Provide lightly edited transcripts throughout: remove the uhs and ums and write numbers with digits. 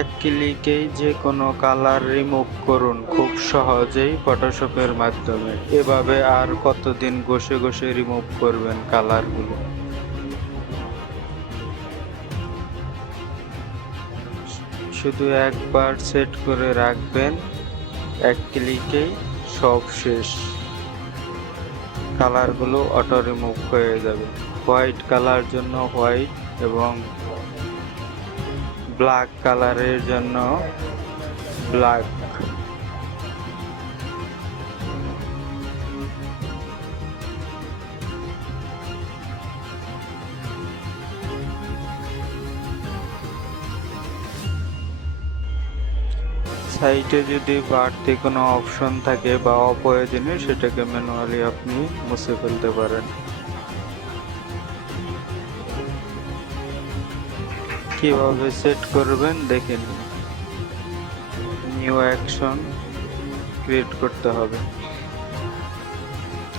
এক ক্লিকেই যে কোনো কালার রিমুভ করুন খুব সহজেই ফটোশপের মাধ্যমে। এভাবে আর কতদিন ঘষে ঘষে রিমুভ করবেন কালারগুলো। শুধু একবার সেট করে রাখবেন, এক ক্লিকেই সব শেষ। কালারগুলো অটো রিমুভ হয়ে যাবে। হোয়াইট কালার জন্য হোয়াইট এবং ব্ল্যাক কালারের জন্য ব্ল্যাক। সাইটে যদি বাড়তি কোনো অপশন থাকে বা অপ্রয়োজনীয়, সেটাকে ম্যানুয়ালি আপনি মুছে ফেলতে পারেন। কিভাবে সেট করবেন দেখে নিন। নিউ অ্যাকশন ক্রিয়েট করতে হবে।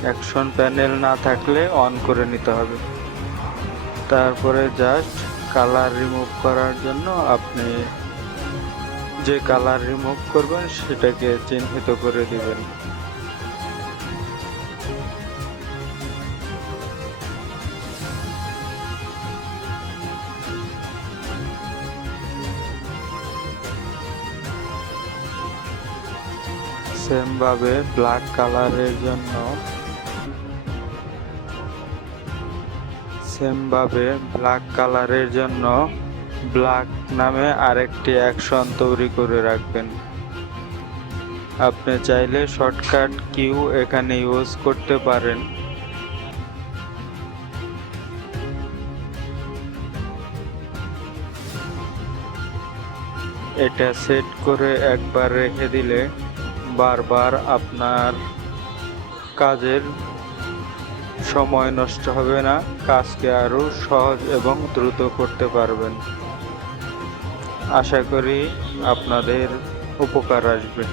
অ্যাকশন প্যানেল না থাকলে অন করে নিতে হবে। তারপরে জাস্ট কালার রিমুভ করার জন্য আপনি যে কালার রিমুভ করবেন সেটাকে চিহ্নিত করে দিবেন। সেম ভাবে ব্ল্যাক কালারের জন্য ব্ল্যাক নামে আরেকটি অ্যাকশন তৈরি করে রাখবেন। আপনি চাইলে শর্টকাট কিউ এখানে ইউজ করতে পারেন। এটা সেট করে একবার রেখে দিলে বারবার আপনার কাজের সময় নষ্ট হবে না, কাজকে আরো সহজ এবং দ্রুত করতে পারবেন। আশা করি আপনাদের উপকার আসবে।